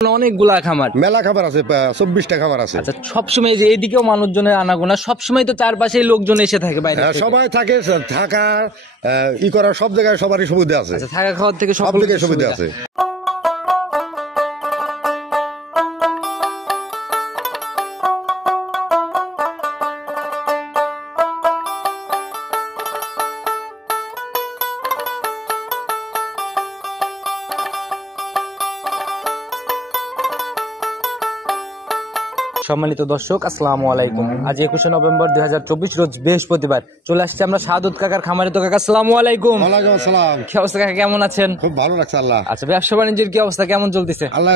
অনেকগুলা খামার, মেলা খামার আছে, 24টা খামার আছে। আচ্ছা, সবসময় যে এইদিকেও মানুষজনের আনাগোনা, সবসময় তো চারপাশে লোকজন এসে থাকে বাইরে থেকে। সবাই থাকে, থাকা ই করার সব জায়গায় সবারই সুবিধা আছে। আচ্ছা, থাকা খাওয়ার থেকে সব দিকে সুবিধা আছে। সম্মানিত দর্শক, আসসালামু আলাইকুম। আজ 21শে নভেম্বর 2024 রোজ বৃহস্পতিবার চলে আসছে আমরা শাহাদত কাকার খামারে। তো কাকা আসসালামু আলাইকুম। ওয়ালাইকুম আসসালাম। কি অবস্থা কাকা, কেমন আছেন? খুব ভালো লাগছে আল্লাহ। আচ্ছা, ব্যবসা বাণিজ্যের কি অবস্থা, কেমন চলতেছে? আল্লাহ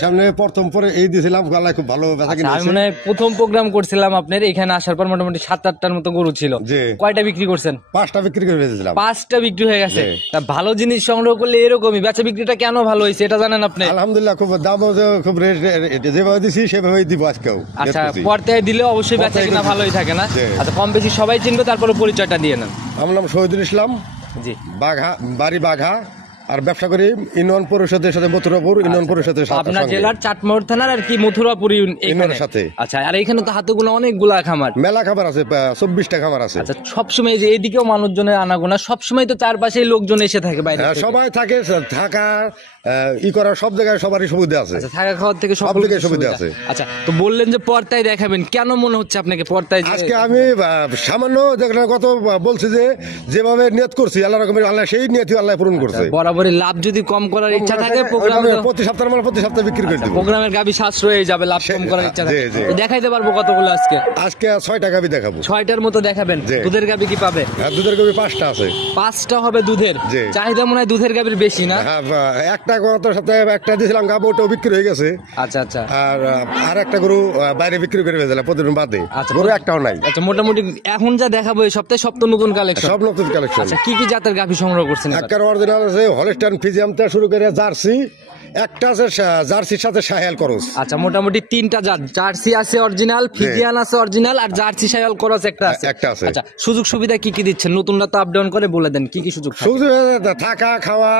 সামনে প্রথম পরে এই দিয়েছিলাম, আল্লাহ খুব ভালো বেচা কিনা। আমি মানে প্রথম প্রোগ্রাম করছিলাম আপনার এখানে আসার পর মোটামুটি 7-8টার মতো গরু ছিল। কয়টা বিক্রি করছেন? 5টা বিক্রি করে দিয়েছিলাম। 5টা বিক্রি হয়ে গেছে। তা ভালো জিনিস সংগ্রহ করলে এরকমই বেচা বিক্রিটা কেন ভালো হয়েছে এটা জানেন আপনি? আলহামদুলিল্লাহ, খুব দাম খুব যেভাবে দিছি সেভাবেই দিব আজকেও। আচ্ছা, পর্দায় দিলে অবশ্যই বেচা কিনা ভালোই থাকে না? আচ্ছা, কম বেশি সবাই চিনবে, তারপরে পরিচয়টা দিয়ে নেন। আমার নাম শহীদুল ইসলাম, জি, বাঘা, বাড়ি বাঘা, আর ব্যবসা করি ইউনিয়ন পরিষদের সাথে, মথুরাপুর ইউনিয়ন পরিষদের সাথে। আপনার জেলার চাটমোহর থানার আর কি মথুরাপুর ইউনিয়নের সাথে। আচ্ছা, আর এখানে তো হাতে গোনা অনেকগুলা খামার, মেলা খামার আছে, 24টা খামার আছে। আচ্ছা, সবসময় যে এইদিকেও মানুষজনের আনাগোনা, সবসময় তো চারপাশে লোকজন এসে থাকে বাইরে থেকে। সবাই থাকে, থাকা ই করার সব জায়গায় সবারই সুবিধা আছে। আচ্ছা, থাকা খাওয়ার থেকে সব দিকে সুবিধা আছে। আচ্ছা, তো বললেন যে পর্দায় দেখাবেন, কেন মনে হচ্ছে আপনাকে পর্দায়? আজকে আমি সামান্য দেখলাম, কত বলছি যে যেভাবে নিয়ত করছি আল্লাহ রকমের, আল্লাহ সেই নিয়তি আল্লাহ পূরণ করছে। বরাবরই লাভ যদি কম করার ইচ্ছা থাকে প্রতি সপ্তাহে বিক্রি করে দেব। প্রোগ্রামের গাবি সাশ্রয় হয়ে যাবে, লাভ কম করার ইচ্ছা থাকে। দেখাইতে পারবো কতগুলো আজকে? 6টা গাবি দেখাবো। 6টার মতো দেখাবেন। দুধের গাবি কি পাবে? দুধের গাবি 5টা আছে। 5টা হবে দুধের। চাহিদা মনে হয় দুধের গাবির বেশি না? একটা গত সপ্তাহে একটা দিয়েছিলাম গাবো, ওটাও বিক্রি হয়ে গেছে। আচ্ছা আচ্ছা। আর একটা গরু বাইরে বিক্রি করে ফেলেছিলাম প্রতিদিন বাদে। গরু একটাও নাই। আচ্ছা, মোটামুটি এখন যা দেখাবো এই সপ্তাহে সব তো নতুন কালেকশন, সব নতুন কালেকশন। আচ্ছা, কি কি জাতের গাভি সংগ্রহ করছেন? একটা অরিজিনাল আছে হলস্টাইন ফ্রিজিয়ান থেকে শুরু করে জার্সি, একটা আছে জার্সির সাথে শাহিয়াল ক্রস। আচ্ছা, মোটামুটি 3টা জাত, জার্সি আছে অরিজিনাল, ফ্রিজিয়ান আছে অরিজিনাল, আর জার্সি শাহিয়াল ক্রস একটা আছে। আচ্ছা, সুযোগ সুবিধা কি কি দিচ্ছেন? নতুনরা তো আপ ডাউন করে, বলে দেন কি কি সুযোগ? থাকা খাওয়া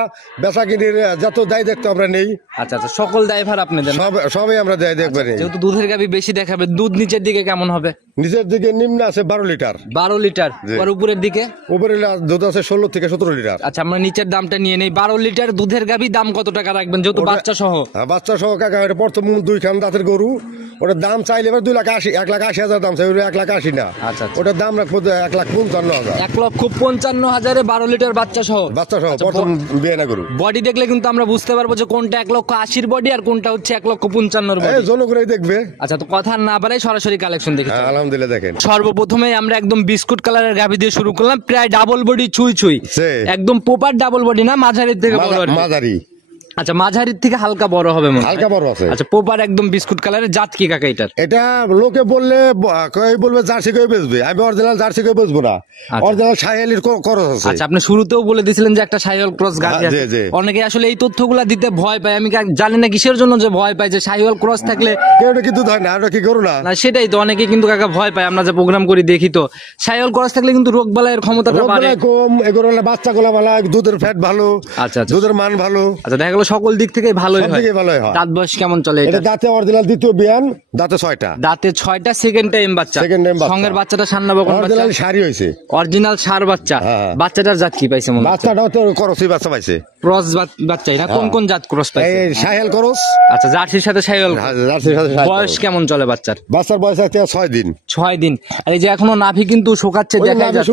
বেচা কিনির যত দায় দেখতে আমরা নেই। আচ্ছা আচ্ছা, সকল দায়ভার আপনি দেন? সবই আমরা দায় দেখবেন। যেহেতু দুধের গাভি বেশি দেখাবে, দুধ নিচের দিকে কেমন হবে? নিচের দিকে নিম্ন আছে 12 লিটার। 12 লিটার। আর উপরের দিকে? উপরে দুধ আছে 16 থেকে 17 লিটার। আচ্ছা, আমরা নিচের দামটা নিয়ে নেই। 12 লিটার দুধের গাভি দাম কত টাকা রাখবেন, যেহেতু বাচ্চা সহ? বাচ্চা সহ কাকা, এটা প্রথম 2 খান দাঁতের গরু, ওটার দাম চাইলে এবার 1,80,000 দাম চাই, 1,80,000 না। আচ্ছা, ওটার দাম রাখবো 1,55,000। 1,55,000 12 লিটার বাচ্চা সহ? বাচ্চা সহ প্রথম বিয়ে না গরু। বডি দেখলে কিন্তু আমরা বুঝতে পারবো যে কোনটা 1,80,000 বডি আর কোনটা হচ্ছে 1,55,000 বডি। জনগণই দেখবে। আচ্ছা, তো কথা না বাড়াই সরাসরি কালেকশন দেখি। আলহামদুলিল্লাহ, দেখেন। সর্বপ্রথমে আমরা একদম বিস্কুট কালারের গাভি দিয়ে শুরু করলাম, প্রায় ডাবল বডি, ছুঁই একদম প্রপার ডাবল বডি না, মাঝারির থেকে বড়? মাঝারি। আচ্ছা, মাঝারির থেকে হালকা বড় হবে মনে হয়? হালকা বড় আছে। আচ্ছা, প্রপার একদম বিস্কুট কালারের। জাত কি কাকা এটার? এটা লোকে বলবে জার্সি করে বেচবে, আমি অরিজিনাল জার্সি করে বেচবো না, অরিজিনাল শাহিয়ালির ক্রস আছে। আচ্ছা, আপনি শুরুতেও বলে দিয়েছিলেন যে একটা শাহিওয়াল ক্রস গাভি আছে। অনেকে আসলে এই তথ্যগুলা দিতে ভয় পায়, আমি জানি না কিসের জন্য যে ভয় পায়, যে শাহিওয়াল ক্রস থাকলে এটা কিন্তু হয় না, আর কি করো না। সেটাই তো, অনেকে কিন্তু কাকা ভয় পায়। আমরা যে প্রোগ্রাম করি দেখি তো, শাহিওয়াল ক্রস থাকলে কিন্তু রোগ বালাইয়ের ক্ষমতাটা বাড়ে কম, এগুলো বাচ্চা গুলা ভালো, দুধের ফ্যাট ভালো। আচ্ছা, দুধের মান ভালো। আচ্ছা, দেখা গেল সকল দিক থেকে ভালোই হয়। দাঁত বয়স কেমন চলে এটা? দাঁতে অরিজিনাল দ্বিতীয় বিয়ান, দাঁতে 6টা। দাঁতে 6টা, সেকেন্ড টাইম বাচ্চা। সঙ্গের বাচ্চাটা সান্নাবো কোন বাচ্চা? অরিজিনাল সারি হইছে, অরিজিনাল সার বাচ্চা। বাচ্চাটার জাত কি পাইছে মনে? বাচ্চাটাও তো ক্রসই বাচ্চা পাইছে, ক্রস বাচ্চা। এটা কোন কোন জাত ক্রস পাইছে? এই শাহিয়াল ক্রস। আচ্ছা, জার্সির সাথে শাহিয়াল। জার্সির সাথে। বয়স কেমন চলে বাচ্চার? বাচ্চার বয়স আছে 6 দিন। 6 দিন। আর এই যে এখনো নাভি কিন্তু শুকাচ্ছে, দেখাই যাচ্ছে।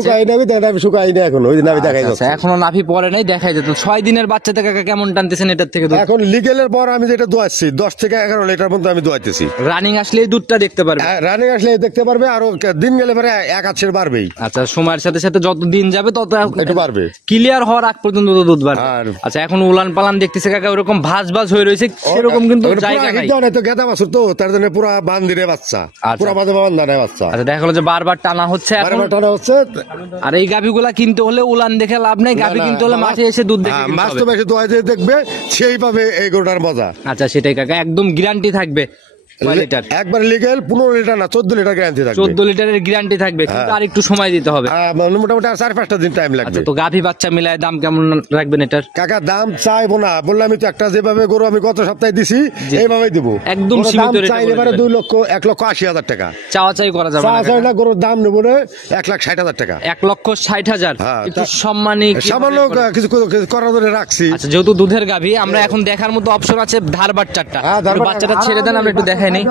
শুকাই না এখন, ওই নাভি দেখাই যাচ্ছে। এখনো নাভি পড়ে নাই, দেখাই যাচ্ছে। 6 দিনের বাচ্চাতে কাকা কেমন টানতেছেন এটার থেকে? এখন লিগেলের পর আমি যেটা দোয়াচ্ছি 10 থেকে 11 লিটার পর্যন্ত আমি দোয়াইতেছি। রানিং আসলে এই দুধটা দেখতে পারবে? রানিং আসলে দেখতে পারবে, আর দিন গেলে পরে 1 বাড়বেই। আচ্ছা, সময়ের সাথে সাথে যত দিন যাবে তত একটু বাড়বে, ক্লিয়ার হওয়ার আগ পর্যন্ত দুধ বাড়বে। আচ্ছা, এখন উলান পালান দেখতেছে কাকা ওরকম ভাজ হয়ে রয়েছে, সেরকম কিন্তু জায়গা নাই তো। গেদা বাছুর তো, তার জন্য পুরো বান্ধিরে বাচ্চা, পুরো বান্ধা বাচ্চা। আচ্ছা, দেখা গেল যে বারবার টানা হচ্ছে। আর এই গাভিগুলা কিনতে হলে উলান দেখে লাভ নাই, গাভি কিনতে হলে মাঠে এসে দুধ দেখে মাছ তো বেশি দোয়া দিয়ে দেখবে, সেইভাবে এই গরুটার মজা। আচ্ছা, সেটাই কাকা, একদম গ্যারান্টি থাকবে। কয় লিটার? একবার লিগেল 15 লিটার না 14 লিটার গ্যারান্টি থাকবে। 14 লিটারের গ্যারান্টি থাকবে, কিন্তু আর একটু সময় দিতে হবে। মোটামুটি 4-5টা দিন টাইম লাগবে। আচ্ছা, তো গাভী বাচ্চা মিলায় দাম কেমন রাখবেন এটার? কাকা দাম চাইবো না, বললাম আমি তো একটা যেভাবে গরু আমি গত সপ্তাহে দিছি এইভাবেই দিব। একদম সীমিত রেটে চাইলে এবারে 1,80,000 টাকা চাওয়া চাই করা যাবে না। চাই না, গরুর দাম নেব 1,60,000 টাকা। 1,60,000 একটু সম্মানী সামান্য কিছু করার জন্য রাখছি। আচ্ছা, যেহেতু দুধের গাভী, আমরা এখন দেখার মতো অপশন আছে ধার বাচ্চাটা। বাচ্চাটা ছেড়ে দেন, আমরা একটু দেখাই নেই।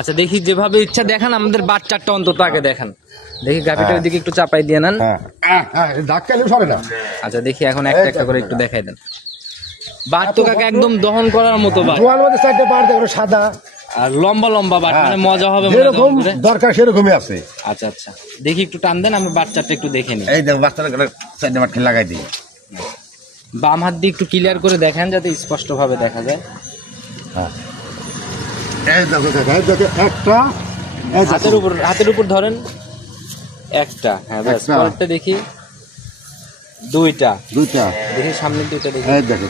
আচ্ছা, দেখি যেভাবে ইচ্ছা দেখান, আমাদের বাচ্চাটা অন্তত আগে দেখান। দেখি গাভীটার দিকে একটু চাপাই দিয়ে নেন। আচ্ছা, দেখি এখন একটা একটা করে একটু দেখাই দেন। বাট তো কাকা একদম দহন করার মতো বাট, সাদা আর লম্বা লম্বা বাট, মানে মজা হবে যেরকম দরকার সেরকমই আছে। আচ্ছা আচ্ছা, দেখি একটু টান দেন, আমরা বাচ্চাটা একটু দেখে নিই। এই দেখো বাচ্চাটা সাইডে মাঠ লাগাই দিই। বাম হাত দিয়ে একটু ক্লিয়ার করে দেখেন যাতে স্পষ্ট ভাবে দেখা যায়। এই দেখো একটা হাতের উপর ধরেন একটা। হ্যাঁ, ব্যাস। পরেরটা দেখি, দুইটা দেখি, সামনের দুইটা দেখি। এই দেখো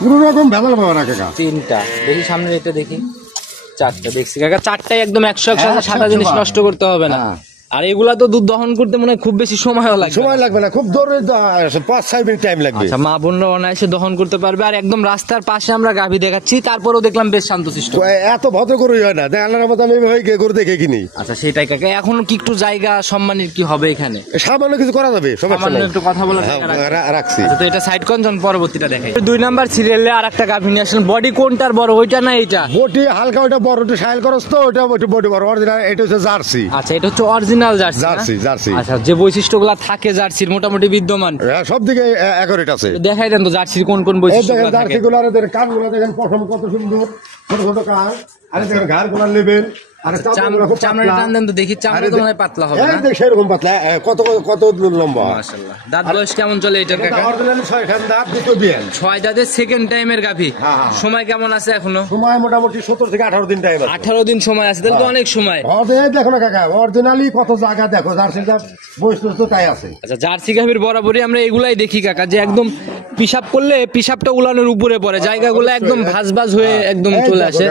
পুরো রকম ভেজাল পাবো না কাকা। তিনটা দেখি, সামনের এটা দেখি। চারটা দেখছি কাকা, চারটাই একদম 100 সাদা জিনিস নষ্ট করতে হবে না। আর এগুলা তো দুধ দহন করতে মনে হয় খুব বেশি সময়ও লাগবে। সময় লাগবে না, খুব দূরে 5-6 মিনিট টাইম লাগবে। আচ্ছা, মা বোনরা অনায়াসে দহন করতে পারবে। আর একদম রাস্তার পাশে আমরা গাভী দেখাচ্ছি, তারপরেও দেখলাম বেশ শান্তশিষ্ট। এত ভদ্র গরুই হয় না, আল্লাহর মতো আমি গরু দেখে কিনি। আচ্ছা, সেটাই কাকা। এখন কি একটু জায়গা সম্মানের কি হবে এখানে? সামান্য কিছু করা যাবে, একটু কথা বলে রাখছি। তো এটা সাইড কোন জন, পরবর্তীটা দেখাই। 2 নাম্বার সিরিয়ালে আর একটা গাভী নিয়ে আসলেন। বডি কোনটার বড়, ওইটা না এইটা? বডি হালকা, ওইটা বড়, ওটা সাইল করস তো, ওটা বডি বড়। অরিজিনাল এটা হচ্ছে জার্সি। আচ্ছা, এটা হচ্ছে অরিজিনাল জার্সি। আচ্ছা, যে বৈশিষ্ট্যগুলো থাকে জার্সির মোটামুটি বিদ্যমান সব দিকে অ্যাকুরেট আছে। দেখাই দেন তো জার্সির কোন কোন বৈশিষ্ট্য। জার্সিগুলো কানগুলো দেখেন, পশম কত সুন্দর, ছোট ছোট কান। আরে দেখেন ঘাড়গুলো নেবেন, চামড়াটা টান দেন তো দেখি। চামড়া তো মনে হয় পাতলা হবে না? সেরকম পাতলা, কত কত লম্বা। মাশাআল্লাহ। দাঁত বয়স কেমন চলে এটার কাকা? অরিজিনাল 6 দাঁত, দুটো বিয়ান। 6 দাঁতের সেকেন্ড টাইমের গাভী। সময় কেমন আছে এখনো? সময় মোটামুটি 17 থেকে 18 দিন টাইম আছে। 18 দিন সময় আছে, তাহলে তো অনেক সময়। দেখো না কাকা, অরিজিনালি কত জায়গা দেখো, জার্সিটা বৈশিষ্ট্য তো তাই আছে। আচ্ছা, জার্সি গাভীর বরাবরই আমরা এগুলাই দেখি কাকা, যে একদম পিশাব করলে পিশাবটা উলানের উপরে পড়ে, জায়গাগুলো একদম ভাঁজ হয়ে একদম চলে আসে।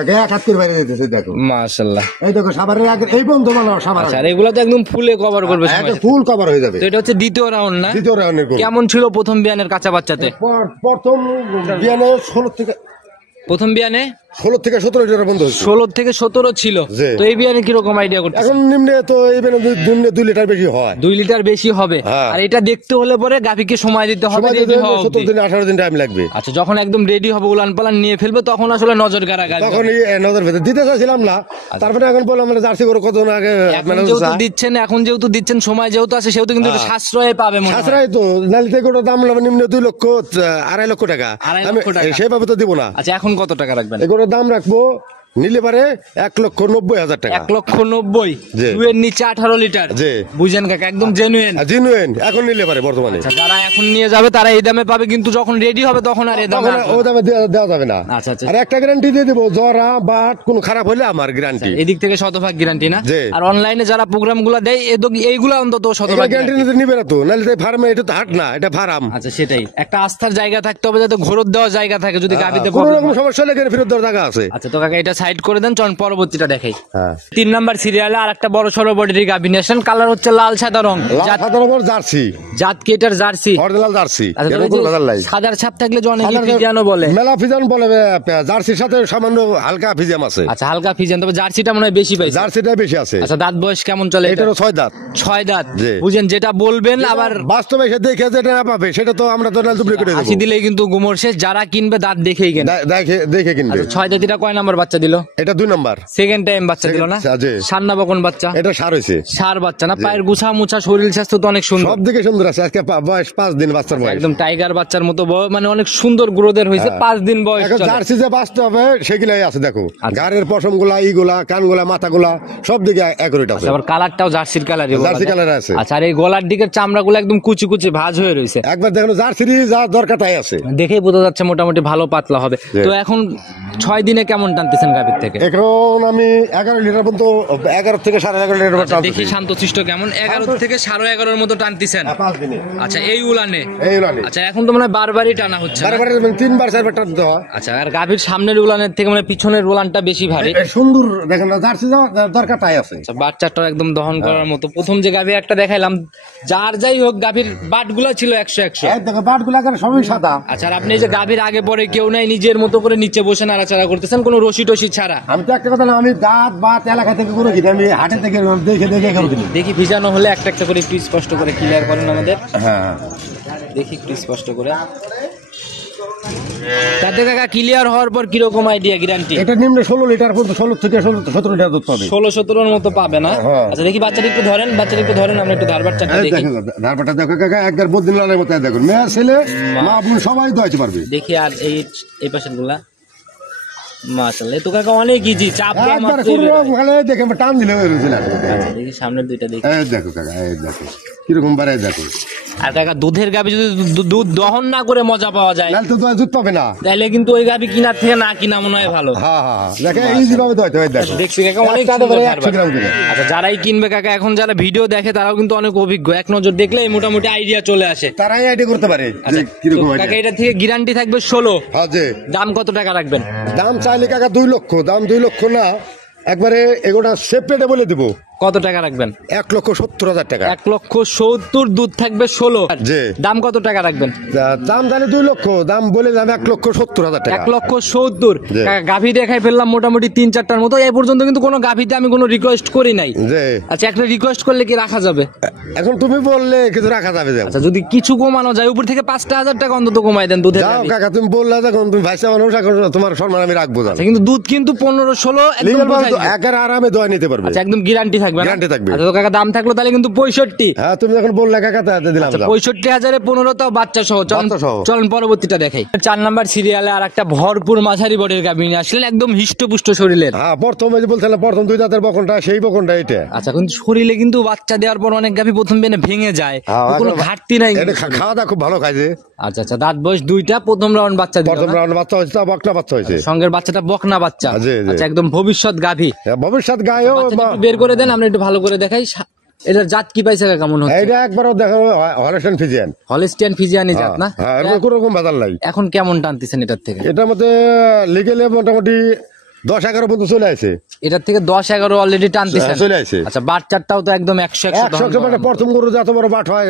দেখো মাশাআল্লাহ। এই দেখো সাবারের আগে এই বন্ধ মানো সাবার। আচ্ছা, এগুলো তো একদম ফুলে কভার করবে, ফুল কভার হয়ে যাবে। তো এটা হচ্ছে দ্বিতীয় রাউন্ড না? দ্বিতীয় রাউন্ডের কেমন ছিল প্রথম বিয়ানের কাঁচা বাচ্চাতে? প্রথম বিয়ানে 16 থেকে প্রথম বিয়ানে 16 থেকে 17 লিটার বন্ধ হচ্ছে। 16 থেকে 17 ছিল। তো এই বিয়ানে কিরকম আইডিয়া করতে? এখন নিম্নে তো এই বিয়ানে 2 লিটার বেশি হয়। 2 লিটার বেশি হবে। আর এটা দেখতে হলে পরে গাভীকে সময় দিতে হবে, 17 দিন 18 দিন টাইম লাগবে। আচ্ছা, যখন একদম রেডি হবে, উলান পালান নিয়ে ফেলবে, তখন আসলে নজর কাড়া গাভী, তখনই নজর ভেতর দিতে চাইছিলাম না। তারপরে এখন বললাম আমরা জার্সি গরু কত আগে এখন যেহেতু দিচ্ছেন, সময় যেহেতু আছে, সেহেতু কিন্তু একটু সাশ্রয় পাবে। সাশ্রয় তো, নালি থেকে ওটা দাম লাগবে নিম্নে 2 লক্ষ 2.5 লক্ষ টাকা। আমি সেভাবে তো দিব না। আচ্ছা, এখন কত টাকা রাখবেন? এগুলোর দাম রাখবো নিলে পারে 1,90,000 টাকা। 1,90,000। দুয়ের নিচে 18 লিটার। বুঝেন কাকা, একদম জেনুইন। এখন নিলে পারে বর্তমানে। যারা এখন নিয়ে যাবে তারা এই দামে পাবে, কিন্তু যখন রেডি হবে তখন আর এই দামে ও দামে দেওয়া যাবে না। আচ্ছা আচ্ছা, আর একটা গ্যারান্টি দিয়ে দেবো, জরা বাট কোন খারাপ হলে আমার গ্যারান্টি। এদিক থেকে 100% গ্যারান্টি না? আর অনলাইনে যারা প্রোগ্রাম গুলা দেয় এইগুলা অন্তত 100% গ্যারান্টি নিবে না তো, নাহলে ফার্মে এটা তো হাট না, এটা ফার্ম। আচ্ছা, সেটাই একটা আস্থার জায়গা থাকতে হবে, যাতে ঘোরত দেওয়ার জায়গা থাকে, যদি গাভীতে কোনো রকম সমস্যা হলে ফেরত দেওয়ার জায়গা আছে। আচ্ছা, তো কাকা এটা সাইড করে দেন, চল পরবর্তীটা দেখাই। 3 নাম্বার সিরিয়ালে আর একটা বড় সড়ো বডির গাভী নিয়ে আসেন। কালার হচ্ছে লাল সাদা রং, জার্সি জাত কি এটার? Jersey, original jersey. সাদার ছাপ থাকলে যে অনেক ফিজিয়ানো বলে, মেলা ফিজিয়ান বলে, জার্সির সাথে সামান্য হালকা ফিজিয়াম আছে। আচ্ছা, হালকা ফিজিয়ান, তবে জার্সিটা মনে হয় বেশি পাইছে। জার্সিটা বেশি আছে। আচ্ছা, দাঁত বয়স কেমন চলে? এটারও 6 দাঁত। 6 দাঁত। বুঝেন, যেটা বলবেন আবার বাস্তবে এসে দেখে যেটা না পাবে সেটা তো আমরা তো ডুপ্লিকেট দেব। 80 দিলেই কিন্তু গুমর শেষ। যারা কিনবে দাঁত দেখেই কিনবে, দেখে কিনবে। 6 দাঁতিটা কয় নাম্বার বাচ্চা দিল? এটা 2 নাম্বার, সেকেন্ড টাইম বাচ্চা দিল না? সার না বকন বাচ্চা? এটা সার হইছে। সার বাচ্চা না? পায়ের গুছা মুছা, শরীর স্বাস্থ্য তো অনেক সুন্দর, সব দিকে সুন্দর আছে। আজকে বয়স 5 দিন বাচ্চার বয়স, একদম টাইগার বাচ্চার মতো, মানে অনেক সুন্দর গ্রোথের হইছে। 5 দিন বয়স। জার্সি যে বাঁচতে হবে সেগুলাই আছে। দেখো গাড়ির পশমগুলা, ইগুলা, কানগুলা, মাথাগুলা সব দিকে অ্যাকুরেট আছে। আবার কালারটাও জার্সির কালার, জার্সি কালার আছে। আচ্ছা, আর এই গলার দিকের চামড়াগুলো একদম কুচি কুচি ভাঁজ হয়ে রয়েছে। একবার দেখো জার্সির যা দরকার তাই আছে, দেখেই বোঝা যাচ্ছে মোটামুটি ভালো পাতলা হবে। তো এখন 6 দিনে কেমন টানতেছেন গাভী? গাভীর থেকে? এখন আমি 11 লিটার পর্যন্ত 11 থেকে 11.5 লিটার আচ্ছা, দেখি শান্তশিষ্ট কেমন 11 থেকে 11.5 মতো টানতেছেন? 5 দিনে। আচ্ছা, এই উলানে? এই উলানে। আচ্ছা, এখন তো মানে বারবারই টানা হচ্ছে না? বারবার 3বার 4বার টানতে হয়। আচ্ছা, আর গাভীর সামনের উলানের থেকে মানে পিছনের উলানটা বেশি ভারী। সুন্দর দেখেন না, জার্সি দরকার তাই আছে। আচ্ছা, বাচ্চাটা একদম দহন করার মতো। প্রথম যে গাভী একটা দেখাইলাম, যার যাই হোক গাভীর বাটগুলো ছিল 100-100। দেখো বাটগুলো সবই সাদা। আচ্ছা, আর আপনি এই যে গাভীর আগে পরে কেউ নাই, নিজের মতো করে নিচে বসে নাড়াচাড়া করতেছেন, কোনো রশি টসি ছাড়া? আমি তো একটা কথা না, আমি দাঁত বাত এলাকা থেকে করে কিনি, আমি হাটে থেকে দেখে দেখে করে কিনি। দেখি ভিজানো হলে একটা একটা করে একটু স্পষ্ট করে ক্লিয়ার করেন আমাদের। হ্যাঁ, দেখি একটু স্পষ্ট করে। তাতে কাকা ক্লিয়ার হওয়ার পর কিরকম আইডিয়া গ্যারান্টি? এটা নিম্ন 16 লিটার পর্যন্ত, 16 থেকে 17 লিটার দুধ পাবে। 16-17 মতো পাবে না? আচ্ছা, দেখি বাচ্চাটা একটু ধরেন, আমরা একটু ধার বাচ্চাটা দেখি। ধারবাটা দেখো কাকা, একবার বদিন লালের মতো দেখুন, মেয়ে ছেলে মা বোন সবাই দোয়াইতে পারবে। দেখি আর এই পাশের গুলা মাশাআল্লাহ, তো কাকা অনেক ইজি, চাপ দেওয়া একবার মাত্র। পুরো ভালো দেখে টান দিলে হয়ে গেছে না। দেখি সামনের দুইটা দেখি। এই দেখো কাকা, এই দেখো কিরকম বাড়ায় দেখো। আর কাকা দুধের গাভী যদি দুধ দহন না করে মজা পাওয়া যায়, তাহলে তো দুধ পাবে না। তাহলে কিন্তু ওই গাভী কিনার থেকে না কিনা মনে হয় ভালো। হ্যাঁ হ্যাঁ, দেখে ইজি ভাবে দোয়াইতে হয়। দেখো দেখছি কাকা অনেক সুন্দর ধারবাট। আচ্ছা, যারাই কিনবে কাকা, এখন যারা ভিডিও দেখে তারাও কিন্তু অনেক অভিজ্ঞ, এক নজর দেখলে মোটামুটি আইডিয়া চলে আসে, তারাই আইডিয়া করতে পারে আচ্ছা, কিরকম তো কাকা এটা থেকে গ্যারান্টি থাকবে 16। হ্যাঁ জি। দাম কত টাকা রাখবেন? দাম চাইলে কাকা 2 লক্ষ, দাম 2 লক্ষ না, একবারে এগোটা সেপারেটে বলে দিব। কত টাকা রাখবেন? 1,70,000 টাকা। 1,70,000 দুধ থাকবে 16। জি। দাম কত টাকা রাখবেন? দাম চাইলে 2 লক্ষ, দাম বলে দাম 1,70,000 টাকা। 1,70,000। জি। গাভী দেখাই ফেললাম মোটামুটি 3-4টার মতো, এই পর্যন্ত কিন্তু কোনো গাভীতে আমি কোনো রিকোয়েস্ট করি নাই। জি। আচ্ছা, একটা রিকোয়েস্ট করলে কি রাখা যাবে? এখন তুমি বললে কিছু রাখা যাবে। আচ্ছা, যদি কিছু কমানো যায়, উপর থেকে 5,000 টাকা অন্তত কমাই দেন দুধের যাও গাভী। কাকা, তুমি বললে যখন তুমি ভাইসা মানুষ, এখন তোমার সম্মান আমি রাখবো। আচ্ছা, কিন্তু দুধ কিন্তু 15-16 একদম লিগ্যাল বুঝাই দিবে। একের আরামে দোয়া নিতে পারবে। আচ্ছা, একদম গ্যারান্টি থাকবে না? গ্যারান্টি থাকবে। আচ্ছা, তো কাকা দাম থাকলো তাহলে কিন্তু 65। হ্যাঁ, তুমি যখন বললে কাকা তাতে দিলাম। 65,000-এ 15 তাও বাচ্চা সহ। বাচ্চা সহ। চলন পরবর্তীটা দেখাই। 4 নাম্বার সিরিয়ালে আর একটা ভরপুর মাঝারি বডির গাভী নিয়ে আসলেন, একদম হিষ্টপুষ্ট শরীরের। হ্যাঁ, প্রথমে যে বলছিলাম প্রথম 2 দাঁতের বকনটা, সেই বকনটা এটা। আচ্ছা, কিন্তু শরীরে কিন্তু বাচ্চা দেওয়ার পর অনেক গাভী প্রথম বেনে ভেঙে যায়, কোনো ঘাটতি নাই। এটা খাওয়া দাওয়া খুব ভালো খাইছে। আচ্ছা আচ্ছা, দাঁত বয়স 2টা, প্রথম রাউন্ড বাচ্চা দিল প্রথম না? রাউন্ড বাচ্চা হয়েছে, তা বকনা বাচ্চা হয়েছে। সঙ্গের বাচ্চাটা বকনা বাচ্চা। জি, জি। আচ্ছা, একদম ভবিষ্যৎ গাভী। ভবিষ্যৎ গায়েও বাচ্চাটা একটু বের করে দেন, আমরা একটু ভালো করে দেখাই। এটার জাত কি পাইছে কেমন হচ্ছে? এইটা একবারও দেখো হলস্টাইন ফ্রিজিয়ান। হলস্টিয়ান ফ্রিজিয়ানি জাত না? হ্যাঁ, এর কোনো রকম বাজার নাই। এখন কেমন টানতেছেন এটার থেকে? এটার মধ্যে লিগেলে মোটামুটি 10-11 পর্যন্ত চলে আসে। এটার থেকে 10-11 অলরেডি টানতেছেন? চলে আসে। আচ্ছা, বাচ্চাটাও তো একদম 100 মানে প্রথম গরু যত বড় বাট হয়,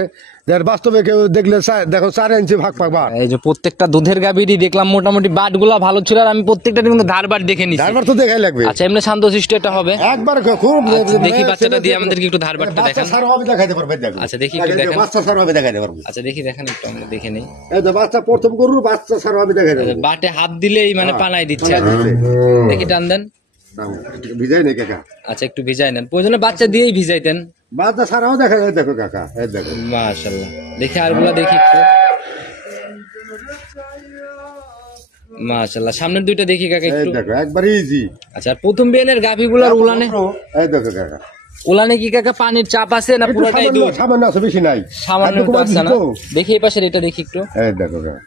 যার বাস্তবে কেউ দেখলে দেখো 4 ইঞ্চি ভাগ বাট। এই যে প্রত্যেকটা দুধের গাভীরই দেখলাম মোটামুটি বাট গুলা ভালো ছিল, আর আমি প্রত্যেকটা কিন্তু ধারবাট দেখে নিচ্ছি। ধারবার তো দেখাই লাগবে। আচ্ছা, এমনি শান্তশিষ্ট এটা হবে একবার খুব। আচ্ছা, দেখি বাচ্চাটা দিয়ে আমাদেরকে একটু ধারবাটটা দেখান। বাচ্চা সারা হবে দেখাইতে পারবে। দেখো। আচ্ছা, দেখি একটু দেখান। বাচ্চা সারা হবে দেখাইতে পারবে। আচ্ছা, দেখি দেখান একটু, আমরা দেখে নেই। এই তো বাচ্চা, প্রথম গরুর বাচ্চা সারা হবে দেখাইতে পারবে। বাটে হাত দিলেই মানে পানাই দিচ্ছে। দেখি টান দেন। ভিজাই নেই কাকা। আচ্ছা, একটু ভিজাই নেন, প্রয়োজনে বাচ্চা দিয়েই ভিজাইতেন। বাচ্চা সারাও দেখা যায়। দেখো কাকা, এই দেখো। মাশাআল্লাহ, দেখি আরগুলা দেখি একটু। মাশাআল্লাহ, সামনের দুইটা দেখি কাকা এই একটু। দেখো, একবার ইজি। আচ্ছা, আর প্রথম বিয়ানের গাভীগুলার উলানে, এই দেখো কাকা, উলানে কি কাকা পানির চাপ আছে না পুরোটাই দুধ? সামান্য আছে, বেশি নাই। সামান্য একটু আছে না? দেখি এই পাশের এটা দেখি একটু। এই দেখো কাকা,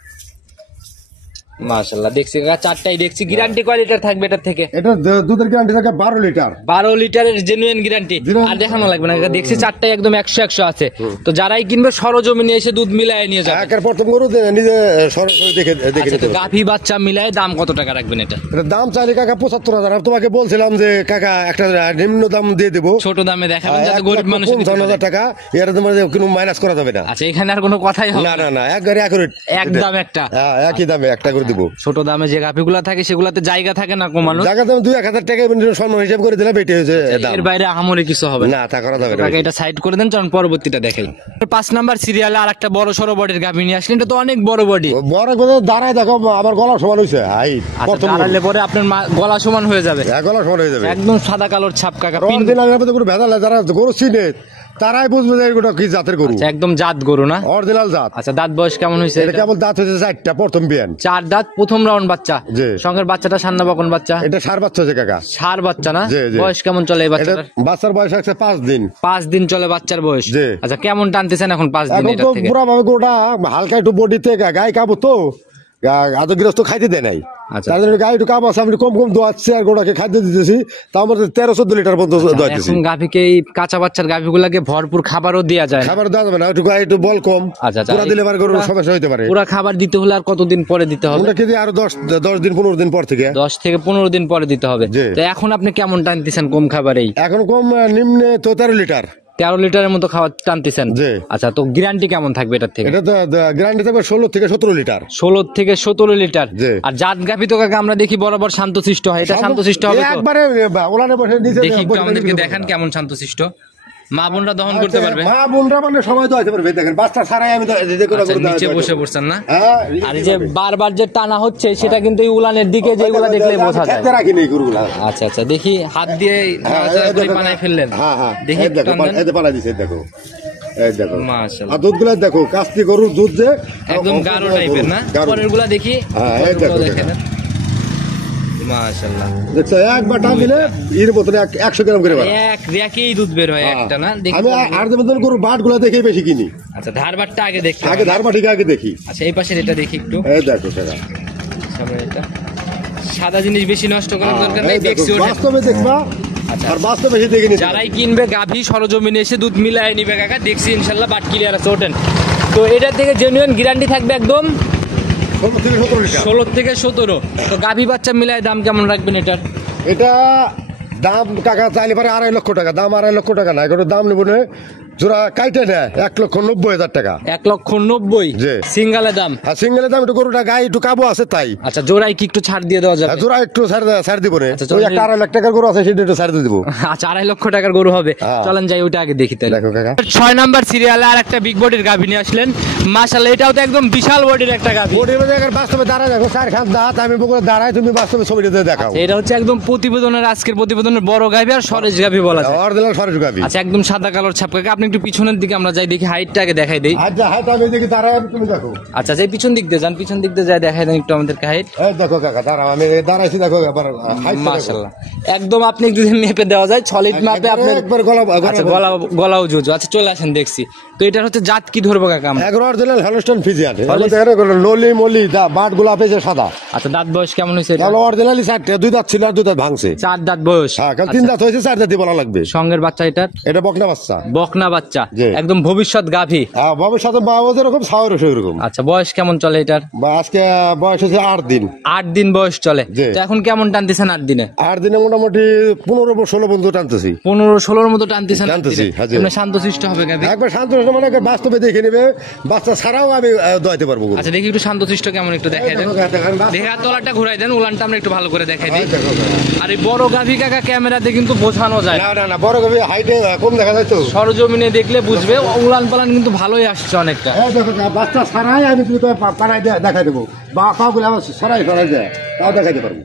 মাশাআল্লাহ, দেখছি কাকা চারটাই দেখছি। গ্যারান্টি কয় লিটার থাকবে এটার থেকে? এটা দুধের গ্যারান্টি থাকে 12 লিটার। 12 লিটারের জেনুইন গ্যারান্টি। আর দেখানো লাগবে না কাকা, দেখছি চারটাই একদম 100 আছে। তো যারাই কিনবে সরজমিনে এসে দুধ মিলায় নিয়ে যাবে। একের প্রথম গরু নিজে সরাসরি দেখে আচ্ছা, নিতে তো পারবে। গাভী বাচ্চা মিলায় দাম কত টাকা রাখবেন এটা? এটা দাম চাইলে কাকা 75,000। আমি তোমাকে বলছিলাম যে কাকা একটা নিম্ন দাম দিয়ে দেবো, ছোট দামে দেখাবেন যাতে গরিব মানুষ। 55,000 টাকা। এর তোমার কোনো মাইনাস করা যাবে না। আচ্ছা, এখানে আর কোনো কথাই হবে না না না, একবারে অ্যাকুরেট। একদম একটা। হ্যাঁ, একই দামে একটা করে দিব। ছোট দামে যে গাভীগুলা থাকে সেগুলাতে জায়গা থাকে না কমানো। জায়গা দাম 2-1,000 টাকা সম্মান হিসাব করে দিলে বেটে হয়েছে দাম। এর বাইরে আহামরি কিছু হবে না, তা করা যাবে না। কাকা এটা সাইড করে দেন, চলুন পরবর্তীটা দেখাই। 5 নাম্বার সিরিয়ালে আর একটা বড় সরো বডির গাভী নিয়ে আসলেন, এটা তো অনেক বড় বডি। বড় করে দাঁড়ায় দেখো, আমার গলা সমান হয়েছে। আচ্ছা, দাঁড়ালে পরে আপনার গলা সমান হয়ে যাবে। গলা সমান হয়ে যাবে, একদম সাদা কালোর ছাপ কাকা। কোনো ভেজাল যারা গরু চিনে তারাই বুঝবে যে এগুলো কি জাতের গরু। আচ্ছা, একদম জাত গরু না? অরিজিনাল জাত। আচ্ছা, দাঁত বয়স কেমন হয়েছে? এটা কেবল দাঁত হয়েছে 4টা, প্রথম বিয়ান। 4 দাঁত, প্রথম রাউন্ড বাচ্চা। জি। সঙ্গের বাচ্চাটা সান্না বকন বাচ্চা? এটা সার বাচ্চা হয়েছে কাকা। সার বাচ্চা না? জি, জি। বয়স কেমন চলে এই বাচ্চাটার? বাচ্চার বয়স আছে 5 দিন। 5 দিন চলে বাচ্চার বয়স। জি। আচ্ছা, কেমন টানতেছেন এখন 5 দিন এখন এটা তো থেকে? পুরা ভাবে গোটা হালকা একটু বডিতে গায়ে কাবো তো আদৌ গৃহস্থ খাইতে দেয় নাই। আচ্ছা। তার জন্য গাই একটু কাম আছে, আমি কম কম দোয়াচ্ছি আর গোড়াকে খাদ্য দিতেছি, তাও আমাদের 13-14 লিটার পর্যন্ত দোয়াইতেছি। এখন গাভীকে এই কাঁচা বাচ্চার গাভীগুলাকে ভরপুর খাবারও দেওয়া যায় না? খাবার দেওয়া যাবে না, একটু গায়ে একটু বল কম। আচ্ছা, পুরা দিলে পারে গরুর সমস্যা হইতে পারে। পুরা খাবার দিতে হলে আর কতদিন পরে দিতে হবে? ওটা কি আরো 10 দিন 15 দিন পর থেকে 10 থেকে 15 দিন পরে দিতে হবে। জি। তো এখন আপনি কেমন টানতেছেন কম খাবারেই? এখন কম নিম্নে তো 13 লিটার। 13 লিটারের মতো খাবার টানতেছেন? জি। আচ্ছা, তো গ্যারান্টি কেমন থাকবে এটার থেকে? এটা তো গ্যারান্টি থাকবে 16 থেকে 17 লিটার। 16 থেকে 17 লিটার। জি। আর জাত গাভী তো কাকা আমরা দেখি বরাবর শান্তশিষ্ট হয়, এটা শান্তশিষ্ট হবে তো? একবারে ওলানে বসে নিচে দেখি একটু আমাদেরকে দেখান কেমন শান্তশিষ্ট। মা বোনরা দহন করতে পারবে? মা বোনরা মানে সবাই তো হইতে পারবে। দেখেন বাচ্চা ছাড়াই আমি আচ্ছা, নিচে বসে পড়ছেন না? হ্যাঁ। আর এই যে বারবার যে টানা হচ্ছে সেটা কিন্তু এই উলানের দিকে, যেগুলা দেখলে বোঝা যায়। খেতে রাখিনি গরুগুলা। আচ্ছা আচ্ছা, দেখি হাত দিয়ে নাড়াচাড়া করে বানাই ফেললেন। হ্যাঁ হ্যাঁ, দেখি এই দেখো টান দেন। এই যে বানাই দিছে, দেখো এই দেখো মাশাআল্লাহ। আর দুধগুলা দেখো, কাস্তি গরুর দুধ যে একদম গাঢ় টাইপের না? পরের গুলা দেখি। হ্যাঁ, এই দেখো, দেখেন মাশাআল্লাহ, দেখছো একবার টান দিলে এর মতন 100 গ্রাম করে বাড়ে। এক রেকেই দুধ বের হয় একটা না? দেখি আমি আর মতন গরুর বাটগুলা দেখে বেশি কিনি। আচ্ছা, ধারবারটা আগে দেখি। আগে ধারবাটিকে আগে দেখি। আচ্ছা, এই পাশের এটা দেখি একটু। এই দেখো সেটা সামনে এটা সাদা জিনিস বেশি নষ্ট করার দরকার নেই, দেখছি ওটা। বাস্তবে দেখবা আর বাস্তবে বেশি দেখে নিতে। যারাই কিনবে গাভী সরজমিনে এসে দুধ মিলায় নিবে কাকা, দেখছি ইনশাআল্লাহ বাট ক্লিয়ার আছে ওঠেন। তো এটা থেকে জেনুইন গ্যারান্টি থাকবে একদম 16 থেকে 17। তো গাভী বাচ্চা মিলায় দাম কেমন রাখবেন এটার? এটা দাম কাকা চাইলে পারে 2.5 লক্ষ টাকা। দাম 2.5 লক্ষ টাকা না, এগুলো দাম নেব না, জোড়া কাইটে নেয় 1,90,000 টাকা। 1,90,000 জি। সিঙ্গালে দাম? আর সিঙ্গেলের দাম একটু গরুটা গায়ে একটু কাবু আছে তাই। আচ্ছা, জোড়ায় কি একটু ছাড় দিয়ে দেওয়া যাবে? জোড়া একটু ছাড় দিব না। আচ্ছা, ওই একটা 2.5 লাখ টাকার গরু আছে, সেটা একটু ছাড় দিয়ে দিব। আচ্ছা, 2.5 লক্ষ টাকার গরু হবে। হ্যাঁ। চলেন যাই ওটা আগে দেখি তাহলে। দেখো কাকা, 6 নাম্বার সিরিয়ালে আর একটা বিগ বডির গাভী নিয়ে আসলেন। মাশাআল্লাহ, এটাও তো একদম বিশাল বডির একটা গাভী। বডির মধ্যে একবার বাস্তবে দাঁড়ায় দেখো, 4 খান দাঁত, আমি বগুড়া দাঁড়াই, তুমি বাস্তবে ছবিটা দেখাও। এটা হচ্ছে একদম প্রতিবেদনের, আজকের প্রতিবেদনের বড় গাভী আর সরেজ গাভী বলা যায়। অরিজিনাল সরেজ গাভী। আচ্ছা, একদম সাদা কালোর ছাপ কাকা। আপনি একটু পিছনের দিকে আমরা যাই, দেখি হাইটটা আগে দেখাই দেই। আচ্ছা, হাত আমি দেখি দাঁড়াই, তুমি দেখো। আচ্ছা, যাই পিছন দিক দিয়ে যান, পিছন দিক দিয়ে যাই দেখাই দেন একটু আমাদেরকে হাইট। এই দেখো কাকা, দাঁড়াও, আমি দাঁড়াইছি, দেখো এবার হাইট। মাশাআল্লাহ, একদম আপনি যদি মেপে দেওয়া যায় সলিড মাপে আপনার একবার গলা। আচ্ছা, গলাও জুজু। আচ্ছা, চলে আসেন দেখছি। তো এটার হচ্ছে জাত কি ধরবো কাকা আমরা? এগুলো অরিজিনাল হলস্টাইন ফ্রিজিয়ান। নলি মলি বাট গুলা পেয়েছে সাদা। আচ্ছা, দাঁত বয়স কেমন হয়েছে এটা? অরিজিনালি 4 2 দাঁত ছিল আর 2 দাঁত ভাঙছে। 4 দাঁত বয়স। হ্যাঁ, কাল 3 দাঁত হয়েছে, 4 দাঁতই বলা লাগবে। সঙ্গের বাচ্চা এটার? এটা বকনা বাচ্চা। বকনা বাচ্চা, জি। একদম ভবিষ্যৎ গাভী। হ্যাঁ, ভবিষ্যতে বাবা যেরকম ছাওয়ারও সেরকম। আচ্ছা, বয়স কেমন চলে এটার? আজকে বয়স হচ্ছে 8 দিন। 8 দিন বয়স চলে। জি। তো এখন কেমন টানতেছেন 8 দিনে? 8 দিনে মোটামুটি 15-16 বন্ধু টানতেছি। 15-16 মতো টানতেছেন? টানতেছি, হ্যাঁ জি। এমনি শান্তশিষ্ট হবে গাভী? একবার শান্ত মানে বাস্তবে দেখে নেবে, বাচ্চা ছাড়াও আমি দোয়াইতে পারবো। আচ্ছা, দেখি একটু শান্তশিষ্ট কেমন একটু দেখাই দেন। দেখা তলাটা ঘুরাই দেন, উলানটা আমরা একটু ভালো করে দেখাই দিই। আর এই বড় গাভী কাকা ক্যামেরাতে কিন্তু বোঝানো যায় না। না, বড় গাভী হাইটে কম দেখা যায় তো। সরজমিনে দেখলে বুঝবে, উলান পালান কিন্তু ভালোই আসছে অনেকটা। এই দেখো বাচ্চা ছাড়াই আমি তুমি পানায় দেখাই দেবো, বা পাগুলো আমার সরাই যায়, তাও দেখাইতে পারবো।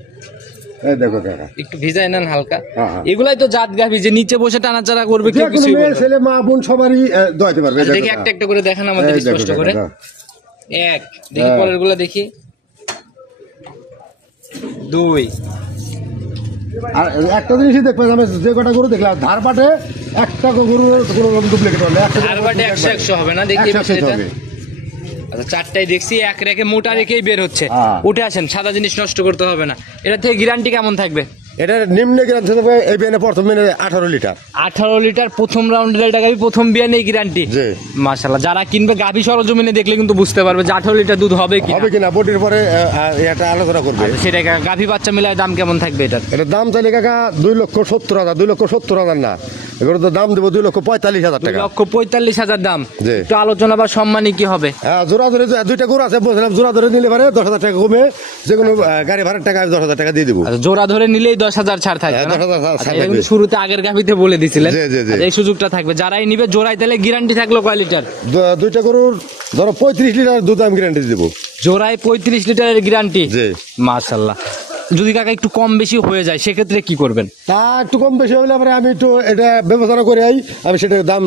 এই দেখো কাকা, একটু ভিজাই নেন হালকা। হ্যাঁ, হ্যাঁ। এগুলাই তো জাত গাভী, যে নিচে বসে টানাচাড়া করবে, কেউ যে কোনো কিছুই মেয়ে, বলবে না। ছেলে, মা, বোন সবারই দোয়াইতে পারবে। আচ্ছা, দেখি একটা একটা করে দেখান আমাদের এই দেখো স্পষ্ট কাকা, করে। দাও। এক, দেখি পরের গুলা দেখি। 2। আর একটা জিনিসই দেখবে, আমি যে কটা গরু দেখলাম ধার পাটে একটা গরুর কোনো ডুপ্লিকেট হবে না। আর বাটে 100 হবে না? দেখি 100 এটা। হবে। আচ্ছা, 4টাই দেখছি এক রেখে মোটা রেখেই বের হচ্ছে। হ্যাঁ। উঠে আসেন, সাদা জিনিস নষ্ট করতে হবে না। এটা থেকে গ্যারান্টি কেমন থাকবে? এটা নিম্নে গ্রান্থ থাকবে, এই বিয়ানে প্রথম বিয়ানে 18 লিটার। 18 লিটার প্রথম রাউন্ডের এটা গাভী, প্রথম বিয়ানে গ্যারান্টি। জি। মাশাআল্লাহ, যারা কিনবে গাভী সরজমিনে দেখলে কিন্তু বুঝতে পারবে যে 18 লিটার দুধ হবে কি হবে কিনা বডির পরে এটা আলোচনা করবে। সেটা গাভী বাচ্চা মিলায় দাম কেমন থাকবে এটার? এটার দাম চাইলে কাকা 2,70,000। 2,70,000 না, এগুলো তো দাম দেবো 2,45,000 টাকা। 2,45,000 দাম। জি। একটু আলোচনা বা সম্মানী কি হবে? হ্যাঁ, জোড়া ধরে 2টা গরু আছে, বলছিলাম জোড়া ধরে নিলে পারে 10,000 টাকা কমে, যে কোনো গাড়ি ভাড়ার টাকা আমি 10,000 টাকা দিয়ে দেবো। আচ্ছা, জোড়া ধরে নিলেই 10,000 ছাড় থাকবে না? 10,000 ছাড় আচ্ছা, থাকবে। এটা কিন্তু শুরুতে আগের গাভীতে বলে দিছিলেন। জি, জি, জি। আচ্ছা, এই সুযোগটা থাকবে, যারাই নিবে জোড়াই তাহলে গ্যারান্টি থাকলো কয় লিটার? 2টা গরুর ধরো 35 লিটার দুধ আমি গ্যারান্টি দেবো। জোড়ায় 35 লিটারের গ্যারান্টি? জি। মাশাআল্লাহ। যদি কাকা একটু কম বেশি হয়ে যায় সেক্ষেত্রে কি করবেন? তা একটু কম বেশি হলে পরে আমি একটু এটা বিবেচনা করে আমি সেটা দাম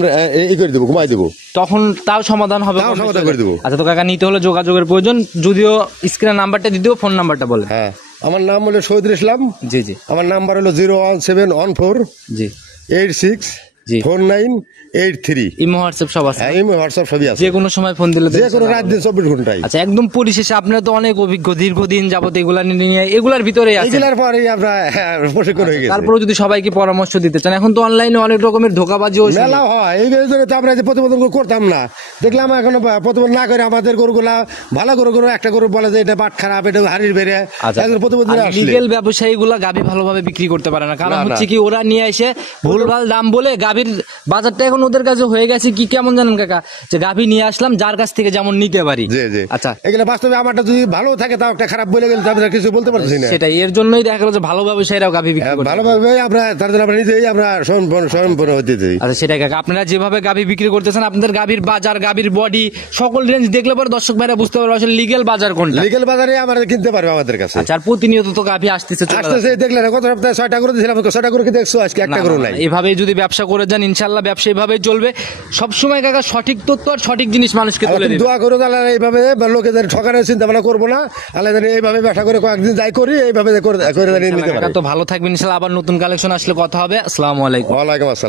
করে দেবো, কমাই দেবো। তখন তাও সমাধান হবে? তাও কম বেশি সমাধান হলে? করে দেবো। আচ্ছা, তো কাকা নিতে হলে যোগাযোগের প্রয়োজন, যদিও স্ক্রিনের নাম্বারটা দিয়ে দিও, ফোন নাম্বারটা বলেন। হ্যাঁ, আমার নাম হলো শহীদুল ইসলাম। জি জি আমার নাম্বার হলো 01714 জি 86 জি। 4983। ইমো হোয়াটসঅ্যাপ সব আছে, এই হোয়াটসঅ্যাপ সবই আছে, যে কোনো সময় ফোন দিলে তো যে কোনো রাত দিন 24 ঘন্টায়। আচ্ছা, একদম পরিশেষে আপনার তো অনেক অভিজ্ঞ দীর্ঘদিন যাবত এগুলা নিয়ে এগুলার ভিতরে আছে, এগুলার পরেই আমরা প্রশিক্ষণ হয়ে গেছে। তারপরে যদি সবাইকে পরামর্শ দিতে চান, এখন তো অনলাইনে অনেক রকমের ধোঁকাবাজি মেলা হয়, এই জন্য তো আমরা যে প্রতিবেদন করতাম না, দেখলাম এখন প্রতিবেদন না করে আমাদের গরুগুলা ভালো গরু একটা গরু বলে যে এটা বাট খারাপ, এটা হাড়ির বেড়ে, প্রতিবেদন আসলে লিগেল ব্যবসায়ীগুলা গাভী ভালোভাবে বিক্রি করতে পারে না, কারণ না, হচ্ছে কি ওরা নিয়ে এসে ভুলভাল দাম বলে গাভীর বাজারটা এখন ওদের কাছে হয়ে গেছে কি কেমন জানেন কাকা, যে গাভী নিয়ে আসলাম যার কাছ থেকে যেমন নিতে পারি। জি জি। আচ্ছা, এগুলো বাস্তবে আমারটা যদি ভালো থাকে তাও একটা খারাপ বলে গেলে আমরা কিছু বলতে পারছি না। সেটাই, এর জন্যই দেখা গেল যে ভালো ব্যবসায়ীরাও গাভী বিক্রি করে। ভালোভাবে আমরা তার জন্য আমরা নিজেই আমরা স্বয়ংপূর্ণ হতে দিই। আচ্ছা, সেটাই কাকা, আপনারা যেভাবে গাভী বিক্রি করতেছেন, আপনাদের গাভীর বাজার, গাভীর বডি, সকল রেঞ্জ দেখলে পরে দর্শক ভাইরা বুঝতে পারবে আসলে লিগেল বাজার কোনটা। লিগেল বাজারে আমরা কিনতে পারবো আমাদের কাছে। আচ্ছা, আর প্রতিনিয়ত তো গাভী আসতেছে চলে আসতেছে, দেখলে না গত সপ্তাহে 6টা করে দিয়েছিলাম, 6টা করে কি দেখছো আজকে একটা করে নাই। এভাবে যদি ব্যবসা করে যান ইনশাআল্লাহ ব্যবসা এভাবেই চলবে। সবসময় কাকা সঠিক তথ্য আর সঠিক জিনিস মানুষকে তুলে দিবে। দোয়া করো আল্লাহ এইভাবে লোকেদের ঠকানোর চিন্তা ভাবনা করবো না, আল্লাহ জানি এইভাবে ব্যবসা করে কয়েকদিন যাই করি, এইভাবে করে নিতে পারি। তো ভালো থাকবেন ইনশাআল্লাহ, আবার নতুন কালেকশন আসলে কথা হবে। আসসালামু আলাইকুম। ওয়ালাইকুম আসসালাম।